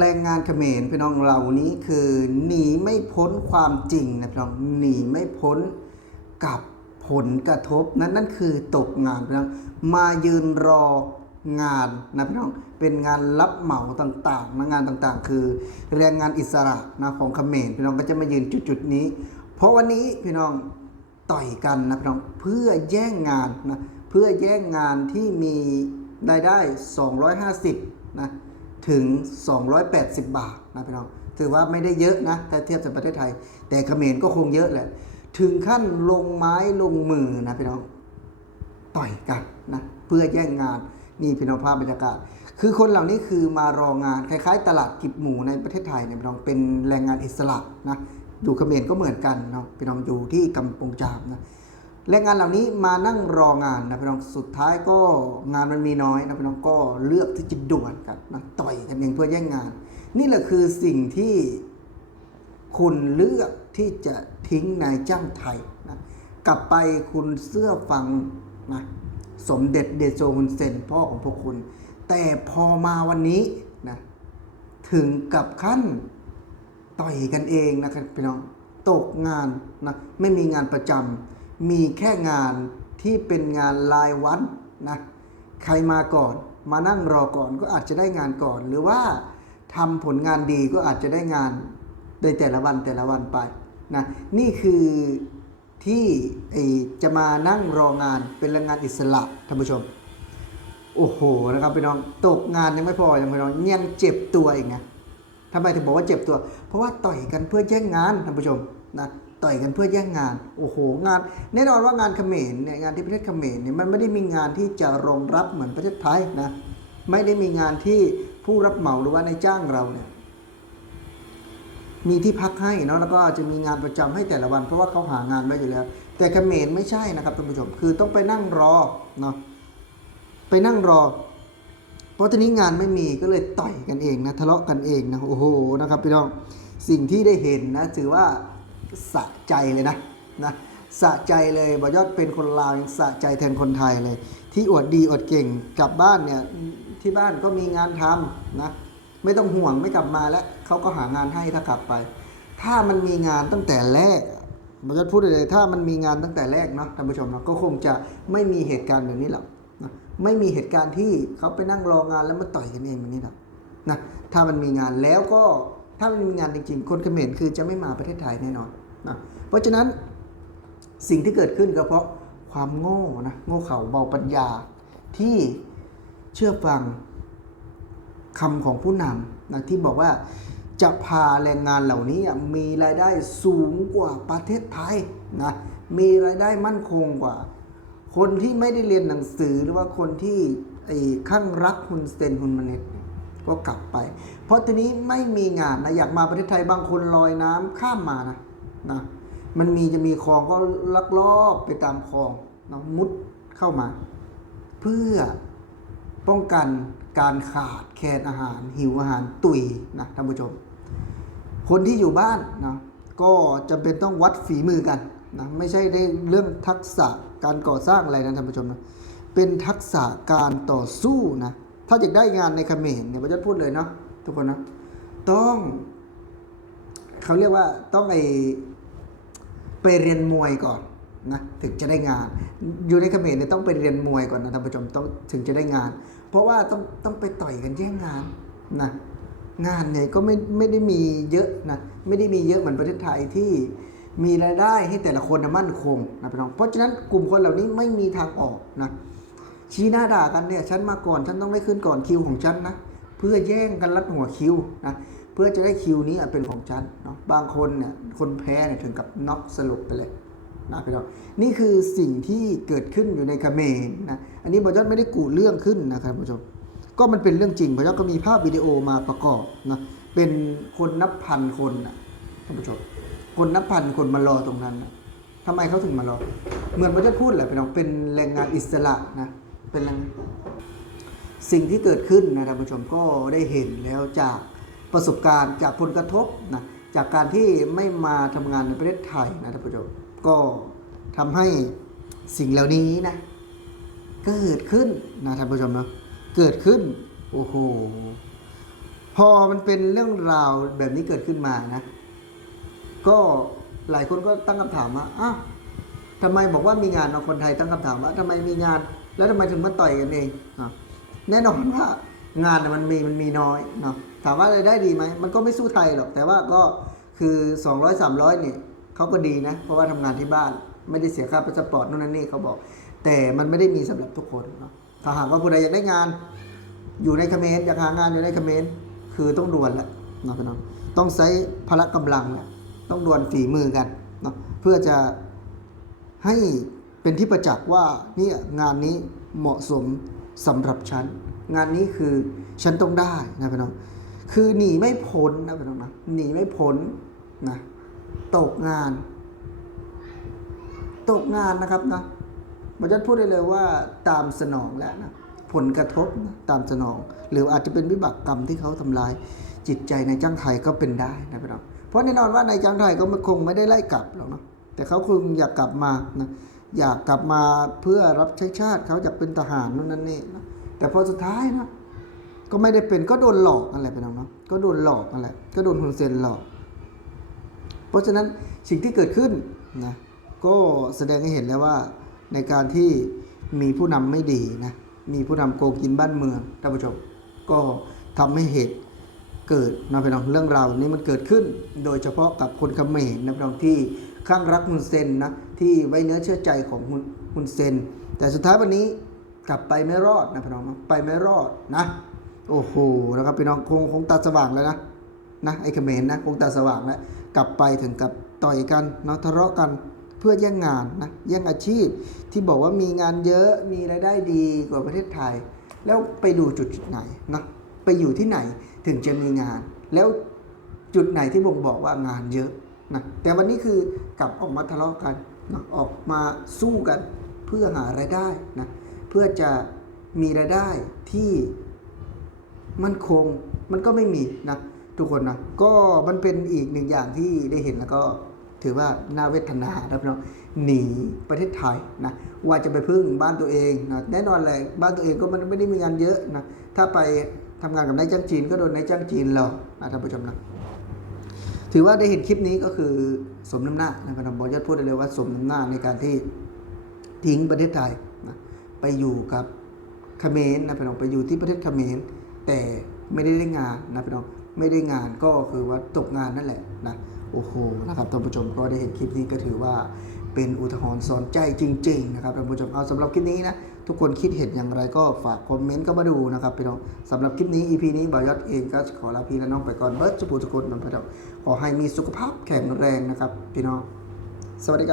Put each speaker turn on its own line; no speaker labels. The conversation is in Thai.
แรงงานเขมรพี่น้องเหล่านี้คือหนีไม่พ้นความจริงนะพี่น้องหนีไม่พ้นกับผลกระทบนั้นนั่นคือตกงานพี่น้องมายืนรองานนะพี่น้องเป็นงานรับเหมาต่างๆนะงานต่างๆ คือแรงงานอิสระนะของเขมรพี่น้องก็จะมายืนจุดๆนี้ เพราะวันนี้พี่น้องต่อยกันนะพี่น้องเพื่อแย่งงานนะเพื่อแย่งงานที่มีรายได้ 250นะ ถึง 280 บาทนะพี่น้องถือว่าไม่ได้เยอะนะถ้าเทียบกับประเทศไทย แต่เขมรก็คงเยอะแหละ ถึงขั้นลงไม้ลงมือนะพี่น้องต่อยกันนะเพื่อแย่งงานนี่พี่น้องภาพบรรยากาศ คือคนเหล่านี้คือมารองานคล้ายๆ ตลาดกิบหมูในประเทศไทยเนี่ยพี่น้องเป็นแรงงานอิสระนะอยู่เขมรก็เหมือนกันเนาะพี่น้องอยู่ที่กำปงจามนะ แรงงานเหล่านี้มานั่งรองานนะพี่น้องสุดท้ายก็งานมันมีน้อยนะพี่น้องก็เลือกที่จะด่วนกันนะต่อยกันเองเพื่อแย่งงาน นี่แหละคือสิ่งที่คุณเลือกที่จะทิ้งนายจ้างไทยนะกลับไปคุณเสื้อฟังนะสมเด็จเดโซฮุนเซนพ่อของพวกคุณ แต่พอมาวันนี้นะถึงกับขั้นต่อยกันเองนะครับพี่น้องตกงานนะไม่มีงานประจำ มีแค่งานที่เป็นงานรายวันนะใครมาก่อนมานั่งรอก่อนก็อาจจะได้งานก่อน หรือว่าทำผลงานดีก็อาจจะได้งานในแต่ละวันแต่ละวันไปนะนี่คือที่จะมานั่งรองานเป็นแรงงานอิสระท่านผู้ชม โอ้โหนะครับพี่น้องตกงานยังไม่พอยังพี่น้องยังเจ็บตัวอีกนะทำไมถึงบอกว่าเจ็บตัว เพราะว่าต่อยกันเพื่อแย่งงานท่านผู้ชมนะ ต่อยกันเพื่อแย่งงาน โอ้โห งาน แน่นอนว่างานเขมรเนี่ยงานที่ประเทศเขมรเนี่ยมันไม่ได้มีงานที่จะรองรับเหมือนประเทศไทยนะไม่ได้มีงานที่ผู้รับเหมาหรือว่านายจ้างเราเนี่ยมีที่พักให้เนาะแล้วก็จะมีงานประจำให้แต่ละวัน เพราะว่าเขาหางานไว้อยู่แล้ว แต่เขมรไม่ใช่นะครับท่านผู้ชมคือต้องไปนั่งรอเนาะไปนั่งรอ เพราะทีนี้งานไม่มีก็เลยต่อยกันเองนะทะเลาะกันเองนะโอ้โหนะครับพี่น้องสิ่งที่ได้เห็นนะถือว่า สะใจเลยนะนะสะใจเลยบอยอดเป็นคนลาวยังสะใจแทนคนไทยเลย ที่อวดดีอวดเก่งกลับบ้านเนี่ยที่บ้านก็มีงานทำนะไม่ต้องห่วงไม่กลับมาแล้วเขาก็หางานให้ถ้ากลับไป ถ้ามันมีงานตั้งแต่แรกบอยอดพูดเลยถ้ามันมีงานตั้งแต่แรกเนาะท่านผู้ชมเนาะก็คงจะไม่มีเหตุการณ์แบบนี้หรอกนะไม่มีเหตุการณ์ที่เขาไปนั่งรองานแล้วมาต่อยกันเองแบบนี้หรอกนะถ้ามันมีงานแล้วก็ ถ้ามันมีงานจริงๆ คนเขมรคือจะไม่มาประเทศไทยแน่นอนนะเพราะฉะนั้นสิ่งที่เกิดขึ้นก็เพราะความโง่นะโง่เขลาเบาปัญญาที่เชื่อฟังคำของผู้นำนะที่บอกว่าจะพาแรงงานเหล่านี้มีรายได้สูงกว่าประเทศไทยนะมีรายได้มั่นคงกว่า คนที่ไม่ได้เรียนหนังสือหรือว่าคนที่ไอ้ข้างรักฮุนเซนฮุนมเนต ก็กลับไป เพราะทีนี้ไม่มีงานนะอยากมาประเทศไทยบางคนลอยน้ำข้ามมานะนะมันมีจะมีคลองก็ลักลอบไปตามคลองนะมุดเข้ามา เพื่อป้องกันการขาดแคลนอาหาร หิวอาหารตุยนะท่านผู้ชม คนที่อยู่บ้านนะก็จำเป็นต้องวัดฝีมือกันนะไม่ใช่ได้เรื่องทักษะการก่อสร้างอะไรนะท่านผู้ชมนะเป็นทักษะการต่อสู้นะ ถ้าอยากได้งานในเขมรเนี่ยผมจะพูดเลยเนาะทุกคนนะต้องเขาเรียกว่าต้องไอไปเรียนมวยก่อนนะถึงจะได้งาน อยู่ในเขมรเนี่ยต้องไปเรียนมวยก่อนนะท่านผู้ชมต้องถึงจะได้งาน เพราะว่าต้องต้องไปต่อยกันแย่งงานนะงานเนี่ยก็ไม่ไม่ได้มีเยอะนะไม่ได้มีเยอะเหมือนประเทศไทยที่มีรายได้ให้แต่ละคนนะมั่นคงนะพี่น้องเพราะฉะนั้นกลุ่มคนเหล่านี้ไม่มีทางออกนะ ชี้หน้าด่ากันเนี่ยฉันมาก่อนฉันต้องได้ขึ้นก่อนคิวของฉันนะเพื่อแย่งกันรัดหัวคิวนะเพื่อจะได้คิวนี้เป็นของฉันเนาะบางคนเนี่ยคนแพ้เนี่ยถึงกับน็อกสลบไปเลยนะพี่น้องนี่คือสิ่งที่เกิดขึ้นอยู่ในเมรนะอันนี้บอยอดไม่ได้กูเรื่องขึ้นนะครับผู้ชมก็มันเป็นเรื่องจริงเพราะฉะนั้นก็มีภาพวิดีโอมาประกอบนะเป็นคนนับพันคนนะท่านผู้ชมคนนับพันคนมารอตรงนั้นนะทำไมเขาถึงมารอ เหมือนพระเจ้าพูดแหละเป็นองเป็นแรงงานอิสระนะ เป็นแรงสิ่งที่เกิดขึ้นนะท่านผู้ชมก็ได้เห็นแล้วจากประสบการณ์จากผลกระทบนะจากการที่ไม่มาทำงานในประเทศไทยนะท่านผู้ชมก็ทำให้สิ่งเหล่านี้นะเกิดขึ้นนะท่านผู้ชมเนาะเกิดขึ้นโอ้โหพอมันเป็นเรื่องราวแบบนี้เกิดขึ้นมานะ ก็หลายคนก็ตั้งคำถามว่าอ้าวทำไมบอกว่ามีงานเอาคนไทยตั้งคำถามว่าทำไมมีงาน แล้วทำไมถึงมาต่อยกันเองอะแน่นอนว่างานมันมีมันมีน้อยเนาะถามว่ารายได้ดีไหมมันก็ไม่สู้ไทยหรอก แต่ว่าก็คือ 200 300เนี่ยเขาก็ดีนะ เพราะว่าทำงานที่บ้าน ไม่ได้เสียค่าพาสปอร์ตนู่นนั่นนี่เขาบอก แต่มันไม่ได้มีสำหรับทุกคนเนาะถ้าหากว่าผู้ใดอยากได้งาน อยู่ในเขมรอยากหางานอยู่ในเขมรคือต้องด่วนแล้วเนาะพี่น้องต้องใช้พละกำลังแล้วต้องด่วนฝีมือกันเนาะเพื่อจะให้ เป็นที่ประจักษ์ว่าเนี่ยงานนี้เหมาะสมสำหรับฉัน งานนี้คือฉันต้องได้นะพี่น้องคือหนีไม่พ้นนะพี่น้องนะหนีไม่พ้นนะตกงาน ตกงานนะครับนะมันจะพูดได้เลยว่าตามสนองแล้วนะผลกระทบนะตามสนอง หรืออาจจะเป็นวิบากกรรมที่เขาทำลายจิตใจในจ้างไทยก็เป็นได้นะพี่น้องเพราะแน่นอนว่าในจ้างไทยก็คงไม่ได้ไล่กลับหรอกเนาะแต่เขาคงอยากกลับมานะ อยากกลับมาเพื่อรับใช้ชาติเขาอยากเป็นทหารนู่นนั่นนี่นะแต่พอสุดท้ายนะก็ไม่ได้เป็นก็โดนหลอกนั่นแหละพี่น้องเนาะก็โดนหลอกนั่นแหละก็โดนฮุนเซนหลอก เพราะฉะนั้นสิ่งที่เกิดขึ้นนะก็แสดงให้เห็นแล้วว่าในการที่มีผู้นำไม่ดีนะมีผู้นำโกงกินบ้านเมืองท่านผู้ชมก็ทำให้เหตุเกิดนะพี่น้องเรื่องราวนี้มันเกิดขึ้น โดยเฉพาะกับคนเขมรนะพี่น้องที่ ข้างรักฮุนเซนนะที่ไว้เนื้อเชื่อใจของฮุนฮุนเซน แต่สุดท้ายวันนี้กลับไปไม่รอดนะพี่น้องนะไปไม่รอดนะโอ้โหนะครับพี่น้องคงคงตาสว่างแล้วนะนะไอ้เขมรนะคงตาสว่างแล้วกลับไปถึงกับต่อยกันเนาะทะเลาะกันเพื่อแย่งงานนะแย่งอาชีพที่บอกว่ามีงานเยอะมีรายได้ดีกว่าประเทศไทย แล้วไปดูจุดไหนนะไปอยู่ที่ไหนถึงจะมีงาน แล้วจุดไหนที่บ่งบอกว่างานเยอะ นะแต่วันนี้คือกลับออกมาทะเลาะกันนะออกมาสู้กันเพื่อหารายได้นะเพื่อจะมีรายได้ที่มั่นคงมันก็ไม่มีนะทุกคนนะก็มันเป็นอีกหนึ่งอย่างที่ได้เห็นแล้วก็ถือว่าน่าเวทนาครับพี่น้องหนีประเทศไทยนะว่าจะไปพึ่งบ้านตัวเองนะแน่นอนเลยบ้านตัวเองก็มันไม่ได้มีงานเยอะนะถ้าไปทำงานกับนายจ้างจีนก็โดนนายจ้างจีนหลอกนะท่านผู้ชมนะ ถือว่าได้เห็นคลิปนี้ก็คือสมน้ำหน้านะพี่น้องบอยอดพูดได้เลยว่าสมน้ำหน้าในการที่ทิ้งประเทศไทยนะไปอยู่กับเขมรนะพี่น้องไปอยู่ที่ประเทศเขมรแต่ไม่ได้ได้งานนะพี่น้องไม่ได้งานก็คือว่าตกงานนั่นแหละนะโอ้โหนะครับท่านผู้ชมก็ได้เห็นคลิปนี้ก็ถือว่าเป็นอุทาหรณ์สอนใจจริง ๆ นะครับท่านผู้ชมเอาสำหรับคลิปนี้นะทุกคนคิดเห็นอย่างไรก็ฝากคอมเมนต์ก็มาดูนะครับพี่น้องสำหรับคลิปนี้ EP นี้บอยอดเองก็ขอลาพี่และน้องไปก่อนเบิร์ดสุภูสุกุลนะพี่น้อง ขอให้มีสุขภาพแข็งแรงนะครับ พี่น้อง สวัสดีครับ